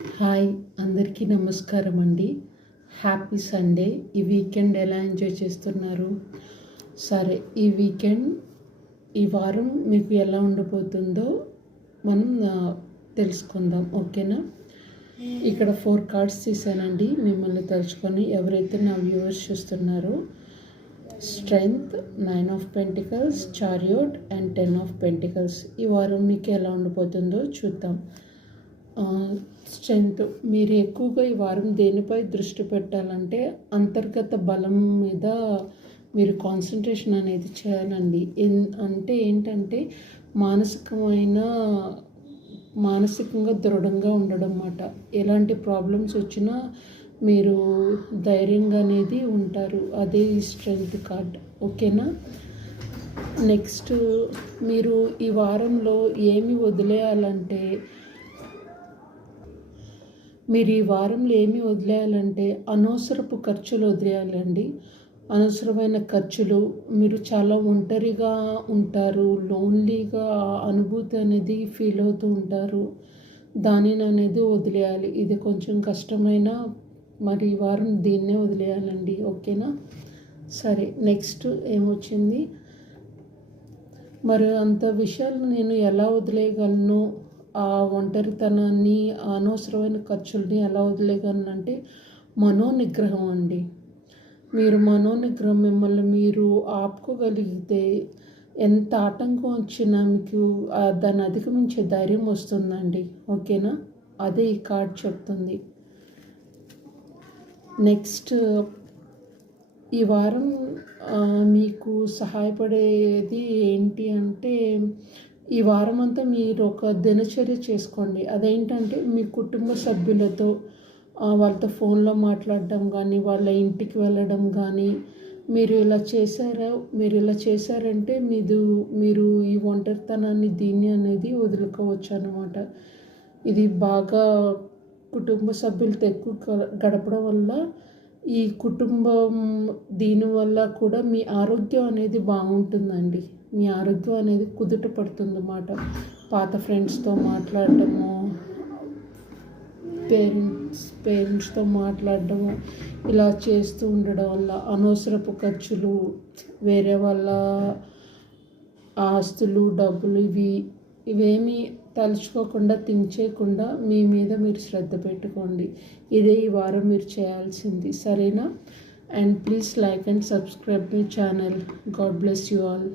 Hi అందరికీ నమస్కారం అండి. Happy Sunday. ఈ వీకెండ్ ఎలా ఎంజాయ్ చేస్తున్నారు? సరే, ఈ వారం మీకు ఎలా ఉండబోతుందో మనం తెలుసుకుందాం. ఓకేనా? ఇక్కడ 4 కార్డ్స్ తీసానండి మిమ్మల్ని తలుచుకొని. ఎవరైతే నా వ్యూవర్స్ చూస్తున్నారో strength, 9 of pentacles, chariot and 10 of pentacles. ఈ వారం మీకు ఎలా ఉండబోతుందో చూద్దాం. స్ట్రెంగ్త్, మీరు ఎక్కువగా ఈ వారం దేనిపై దృష్టి పెట్టాలంటే అంతర్గత బలం మీద మీరు కాన్సన్ట్రేషన్ అనేది చేయాలండి. అంటే ఏంటంటే మానసికంగా దృఢంగా ఉండడం అన్నమాట. ఎలాంటి ప్రాబ్లమ్స్ వచ్చినా మీరు ధైర్యంగా అనేది ఉంటారు. అదే ఈ స్ట్రెంగ్త్ కార్డ్. ఓకేనా? నెక్స్ట్, మీరు ఈ వారంలో ఏమి వదిలేయాలంటే అనవసరపు ఖర్చులు వదిలేయాలండి. అనవసరమైన ఖర్చులు, మీరు చాలా ఒంటరిగా ఉంటారు, లోన్లీగా అనుభూతి అనేది ఫీల్ అవుతూ ఉంటారు. దానిని అనేది వదిలేయాలి. ఇది కొంచెం కష్టమైన మరి ఈ వారం దీన్నే వదిలేయాలండి. ఓకేనా? సరే, నెక్స్ట్ ఏమొచ్చింది? మరి అంత విషయాలు నేను ఎలా వదిలేయగలను? ఆ ఒంటరితనాన్ని, అనవసరమైన ఖర్చుల్ని ఎలా వదిలేయగలనంటే మనోనిగ్రహం అండి. మిమ్మల్ని మీరు ఆపుకోగలిగితే ఎంత ఆటంకం వచ్చినా మీకు దాన్ని అధిగమించే ధైర్యం వస్తుందండి. ఓకేనా? అదే ఈ కార్డ్ చెప్తుంది. నెక్స్ట్, ఈ వారం మీకు సహాయపడేది ఏంటి అంటే ఈ వారం అంతా మీరు ఒక దినచర్య చేసుకోండి. అదేంటంటే మీ కుటుంబ సభ్యులతో వాళ్ళతో ఫోన్లో మాట్లాడడం కానీ, వాళ్ళ ఇంటికి వెళ్ళడం కానీ, మీరు ఇలా చేశారంటే మీరు ఈ ఒంటరితనాన్ని దీన్ని అనేది వదులుకోవచ్చు అన్నమాట. ఇది బాగా కుటుంబ సభ్యులతో ఎక్కువ గడపడం వల్ల ఈ కుటుంబం దీనివల్ల కూడా మీ ఆరోగ్యం అనేది బాగుంటుందండి. మీ ఆరోగ్యం అనేది కుదుట పడుతుందన్నమాట. పాత ఫ్రెండ్స్తో మాట్లాడటము, పేరెంట్స్తో మాట్లాడటము, ఇలా చేస్తూ ఉండడం వల్ల అనవసరపు ఖర్చులు, వేరే వాళ్ళ ఆస్తులు, డబ్బులు ఇవేమీ తలుచుకోకుండా, థింక్ చేయకుండా మీ మీద మీరు శ్రద్ధ పెట్టుకోండి. ఇదే ఈ వారం మీరు చేయాల్సింది. సరేనా? And please like and subscribe my channel. God bless you all.